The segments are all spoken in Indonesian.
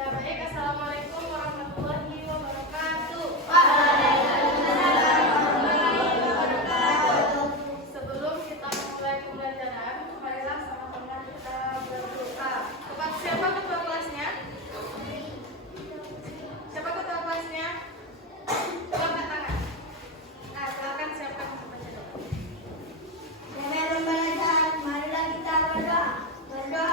Baik, Assalamualaikum warahmatullahi wabarakatuh. Waalaikumsalam warahmatullahi wabarakatuh. Sebelum kita mulai pembelajaran, marilah sama-sama kita berdoa. Siapa ketua kelasnya? Siapa ketua kelasnya? Coba angkat tangan. Nah, silakan siapkan membaca doa. Sebelum belajar, marilah kita berdoa. Berdoa.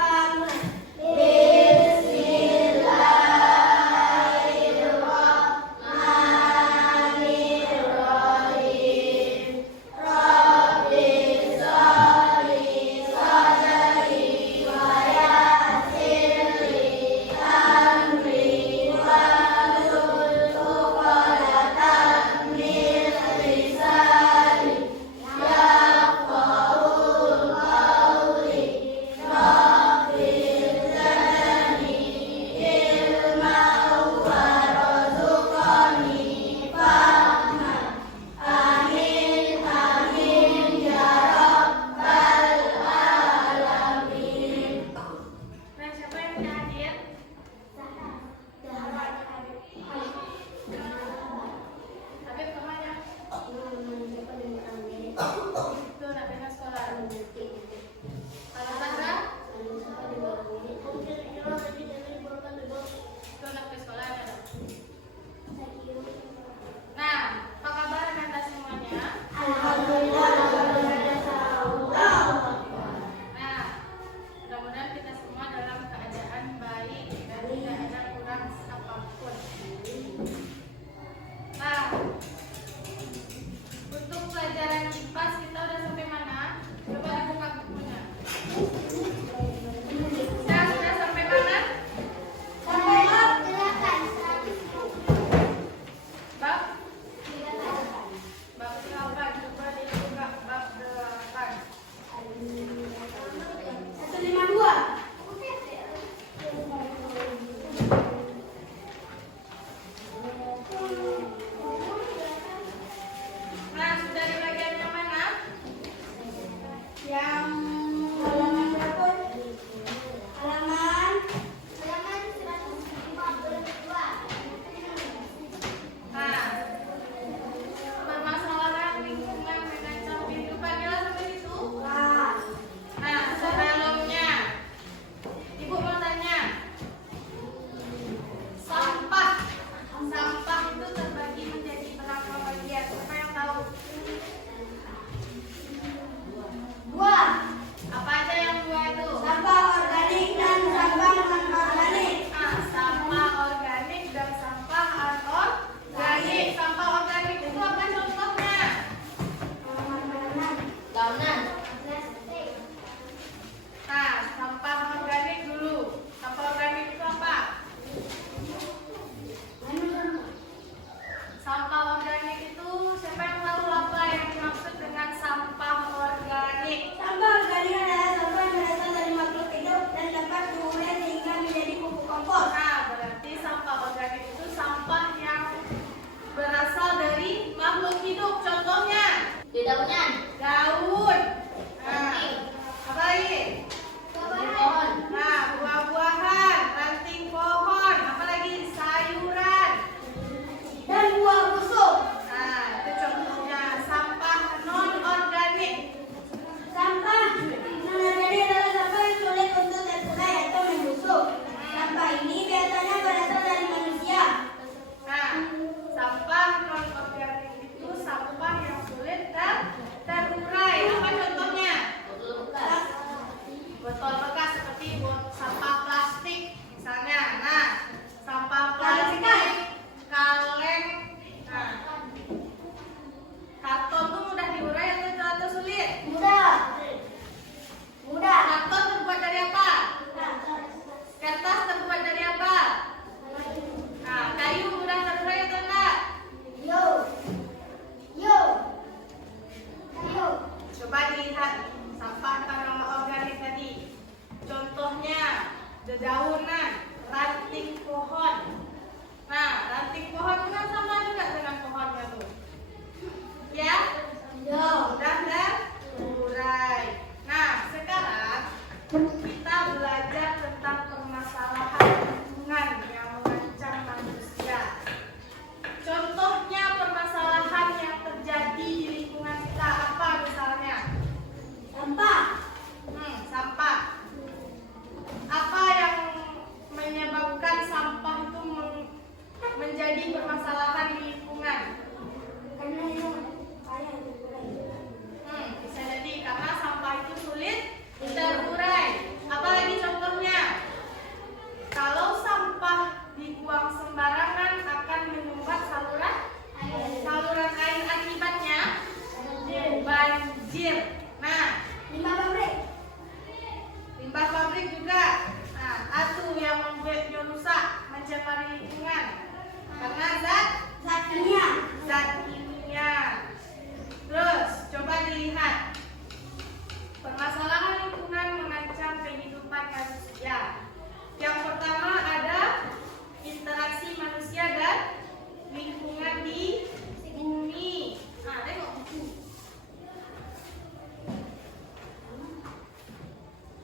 Sampah non organik itu sampah yang sulit terurai. mencemari lingkungan? Karena Zat kimia. zat kimia. Terus coba dilihat permasalahan lingkungan mengancam kehidupan manusia. Yang pertama ada interaksi manusia dan lingkungan di bumi. Nah, tengok buku.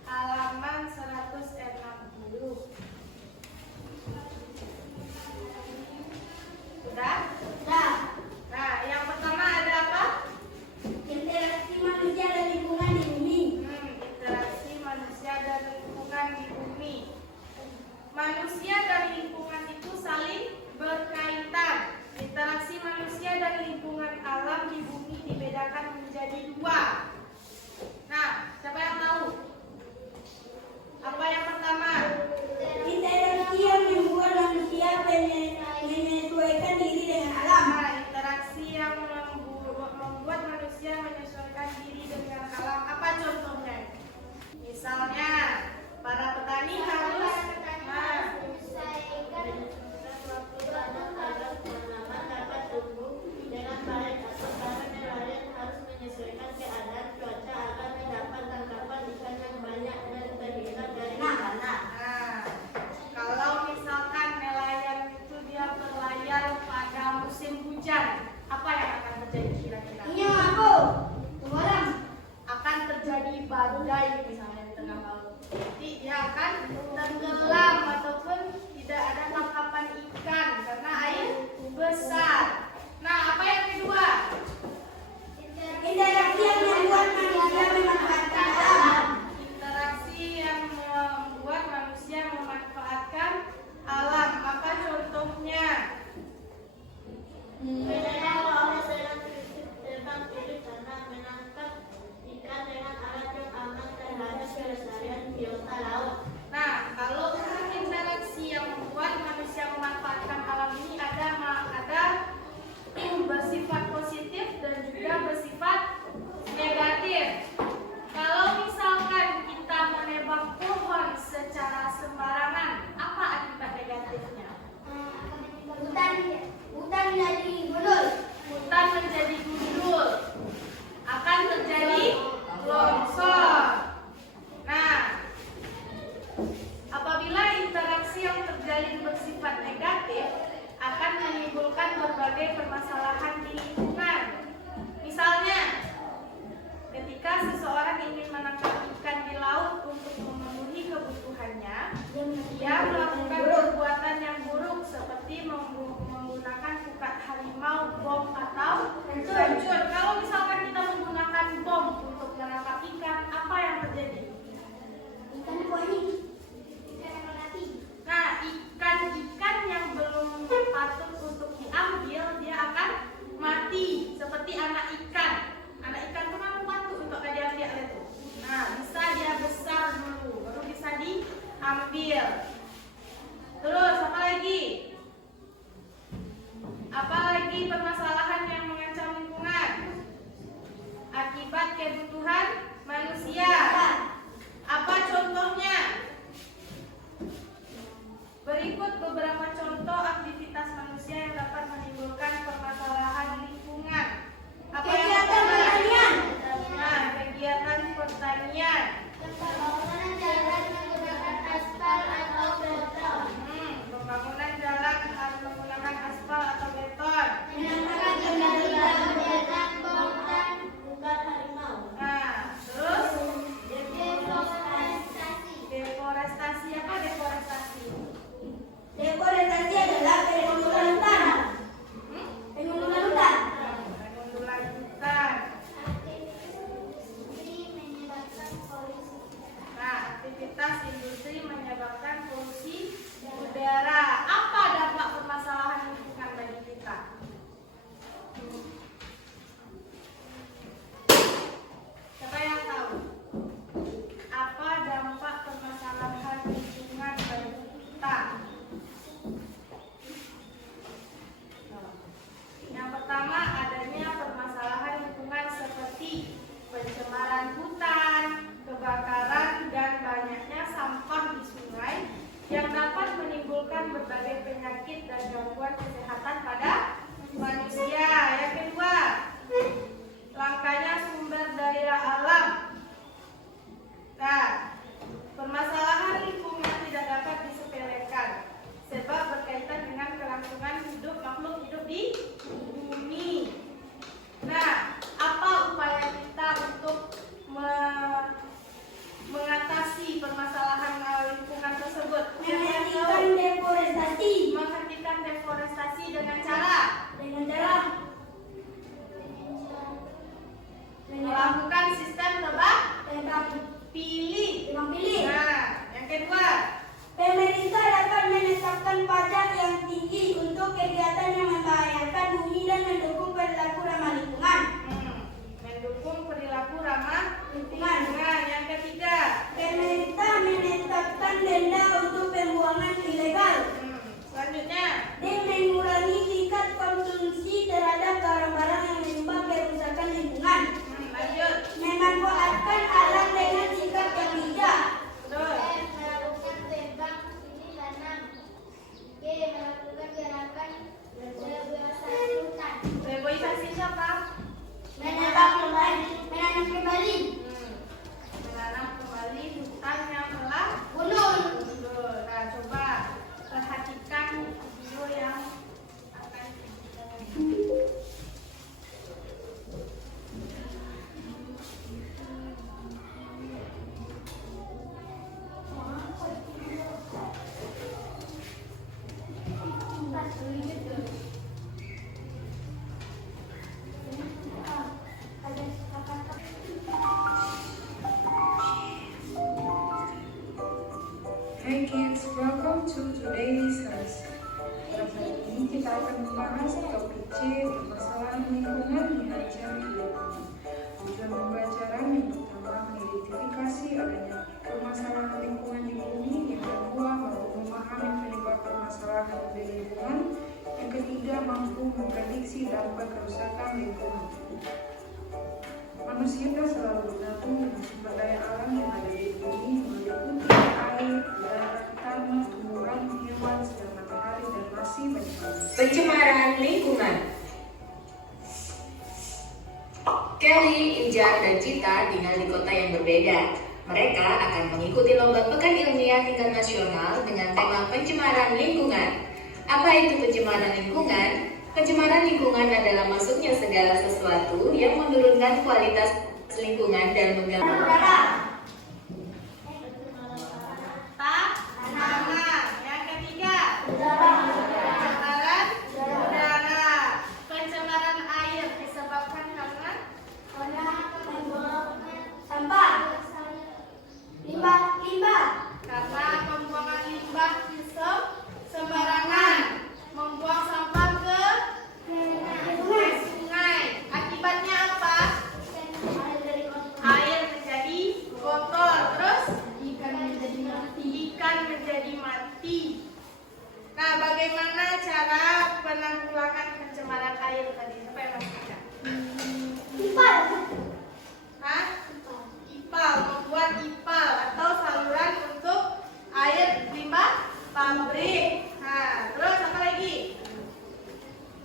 Halaman 160. Sudah? Zat. Nah, yang pertama ada apa? Interaksi manusia dan lingkungan di bumi. Interaksi manusia dan lingkungan di bumi. Manusia dan lingkungan itu saling berkaitan. Interaksi manusia dan lingkungan alam di bumi dibedakan menjadi dua. Nah, siapa yang tahu? Apa yang pertama? Interaksi yang membuat manusia menyesuaikan diri dengan alam. Nah, interaksi yang membuat manusia menyesuaikan diri dengan alam. Apa contohnya? Misalnya, para petani harus menyesuaikan suatu tanam agar tanaman dapat tumbuh dengan baik atau para nelayan harus menyesuaikan keadaan cuaca agar mendapat tangkapan ikan yang banyak dan terhindar dari bencana. Kalau misalkan nelayan itu dia berlayar pada musim hujan, apa yang akan terjadi kira-kira? Ini aku, orang. Akan terjadi badai misalnya di tengah laut. Jadi dia akan tenggelam ataupun tidak ada tangkapan ikan karena air besar. Nah, apa yang kedua? Interaksi yang membuat manusia memanfaatkan alam. Interaksi yang membuat manusia memanfaatkan alam. Apa contohnya? Misalnya laut dengan terbang pilih karena menangkap ikan dengan alat yang aman terhadap kelestarian biota laut. Nah, kalau interaksi yang membuat manusia memanfaatkan alam ini ada bersifat positif dan juga bersifat negatif. Kalau misalkan kita menebang pohon secara sembarangan, apa akibat negatifnya? Hutan menjadi gundul. Hutan menjadi gundul, akan terjadi longsor. Nah, apabila interaksi yang terjalin bersifat negatif akan menimbulkan berbagai permasalahan di lingkungan. Misalnya, ketika seseorang ingin menangkap ikan di laut untuk memenuhi kebutuhannya, dia melakukan perbuatan yang buruk seperti menggunakan pukat harimau, bom atau racun. Kalau misalkan kita menggunakan bom untuk menangkap ikan, apa yang terjadi? Ikan poni. Nah, ikan-ikan yang belum patut untuk diambil, dia akan mati seperti anak ikan. Anak ikan itu kan patut untuk diambil itu. Nah, bisa dia besar dulu, baru bisa diambil. to today's lesson. Pada kali ini kita akan membahas topik C, permasalahan lingkungan di ajar kehidupan. Tujuan membaca yang pertama mengidentifikasi adanya permasalahan lingkungan di bumi, yang kedua mampu memahami penyebab permasalahan di lingkungan, yang ketiga mampu memprediksi dampak kerusakan lingkungan. Manusia selalu bergantung dengan sumber daya alam yang ada di bumi, meliputi air, darat, tanah, tumbuhan, hewan, sinar matahari, dan masih banyak lagi. Pencemaran lingkungan. Kelly, Injar, dan Cita tinggal di kota yang berbeda. Mereka akan mengikuti lomba pekan ilmiah tingkat nasional dengan tema pencemaran lingkungan. Apa itu pencemaran lingkungan? Pencemaran lingkungan adalah masuknya segala sesuatu yang menurunkan kualitas lingkungan dan mengganggu. Tanah. Yang ketiga, pencemaran udara. Pencemaran air disebabkan karena sampah, limbah, karena pembuangan limbah sembarangan, membuang sampah ke sungai. Akibatnya apa? Air menjadi kotor, terus ikan menjadi mati. Nah, bagaimana cara penanggulangan pencemaran air tadi? Apa yang maksudnya? Hah? IPAL, membuat IPAL atau saluran untuk air limbah pabrik. Nah, terus apa lagi?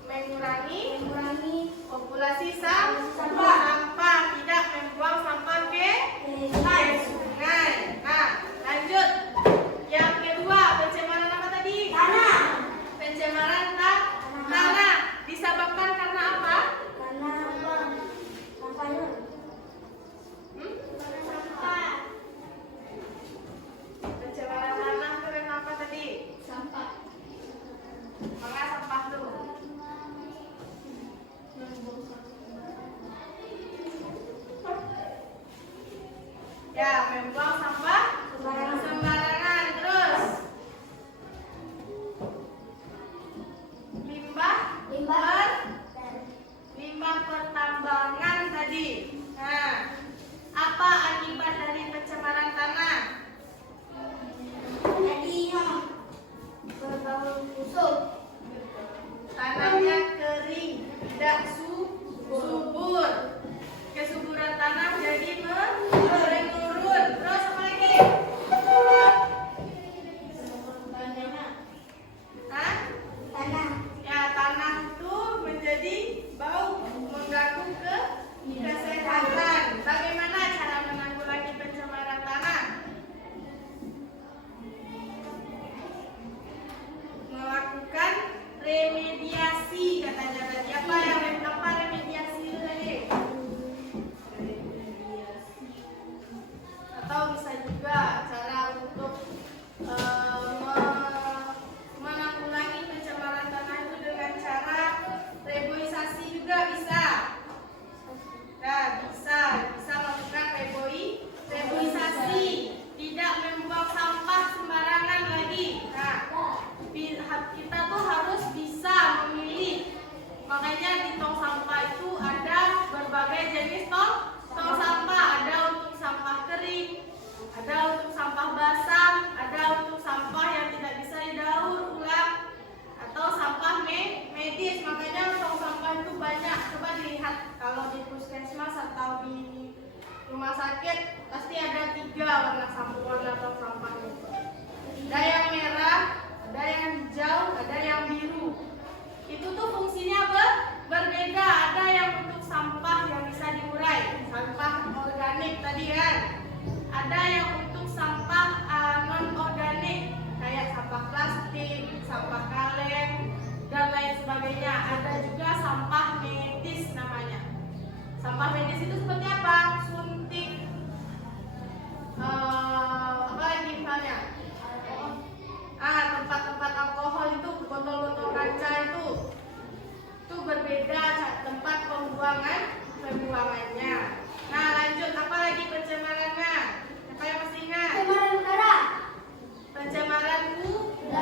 Mengurangi populasi sampah, tidak membuang sampah ke sungai. Nah, lanjut. Yang kedua, pencemaran apa tadi? Pencemaran tanah. Disebabkan karena apa? Pencemaran tanah karena apa tadi? Mana sampah tuh? Ya, membuang sampah sembarangan. Terus limbah pertambangan tadi. Nah, apa akibat dari pencemaran tanah? Tanahnya kering, tidak subur. Kesuburan tanah jadi menurun. Terus apa lagi? Hah? Ya, tanah itu menjadi bau, mengganggu kesehatan. Bagaimana cara menanggulangi pencemaran tanah? Melakukan remediasi katanya tadi. Apa remediasi itu tadi? Atau bisa juga cara untuk menanggulangi pencemaran tanah itu dengan cara reboisasi juga bisa. Nah, bisa melakukan reboisasi, tidak membuang sampah sembarangan lagi. Nah, kita tuh harus bisa memilih. Makanya di tong sampah itu ada berbagai jenis tong sampah. Ada untuk sampah kering, ada untuk sampah basah, ada untuk sampah yang tidak bisa didaur ulang, atau sampah medis. Makanya tong sampah itu banyak. Coba dilihat kalau di puskesmas atau di rumah sakit pasti ada 3 warna tong sampahnya. Ada yang merah, ada yang hijau, ada yang biru. Itu tuh fungsinya berbeda. Ada yang untuk sampah yang bisa diurai, sampah organik tadi kan. Ada yang untuk sampah non organik, kayak sampah plastik, sampah kaleng, dan lain sebagainya. Ada juga sampah medis namanya. Sampah medis itu seperti apa? Suntik, apa lagi misalnya? Tempat-tempat alkohol itu, botol-botol kaca itu berbeda tempat pembuangannya. Nah, lanjut, apa lagi pencemarannya? Siapa yang masih ingat? Pencemaran udara.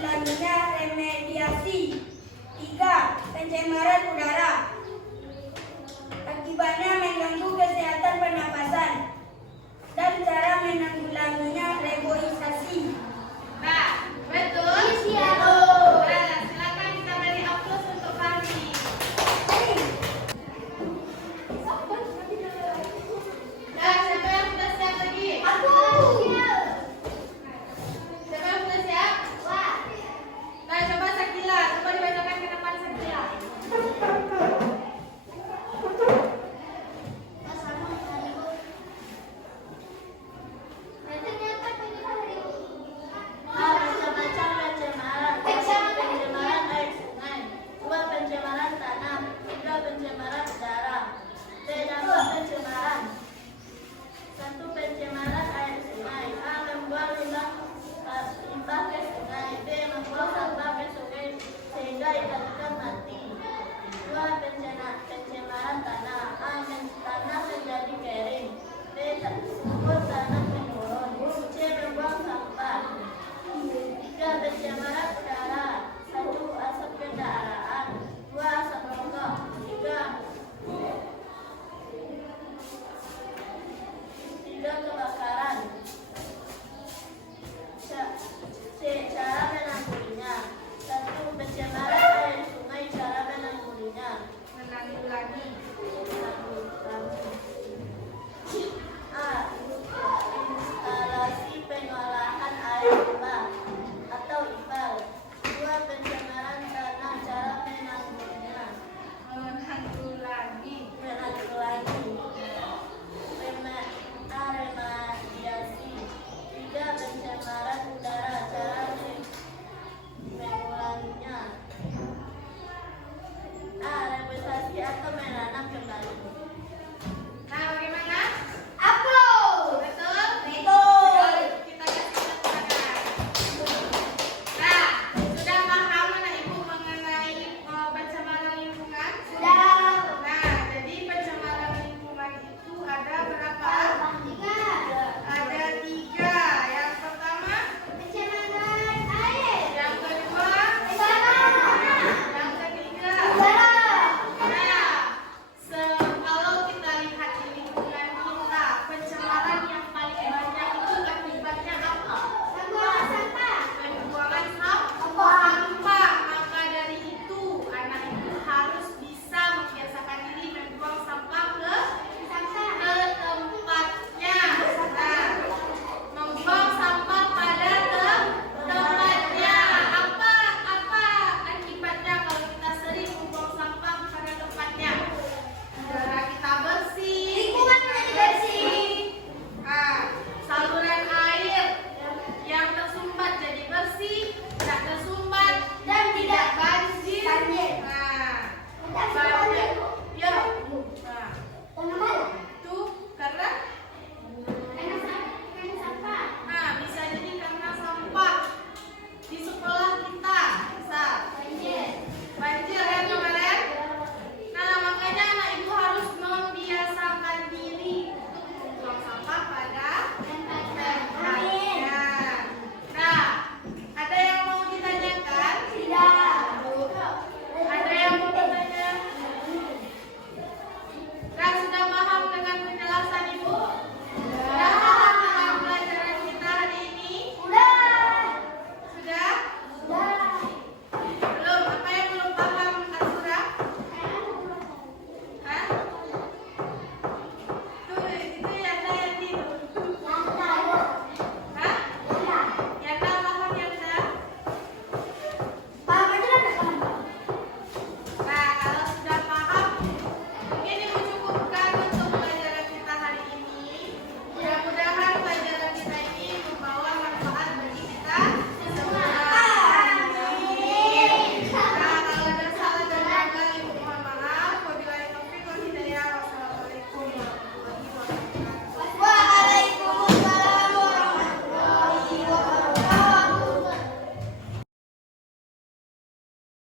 menanggulanginya remediasi. 3. Pencemaran udara. Akibatnya mengganggu kesehatan pernapasan. Dan cara menanggulanginya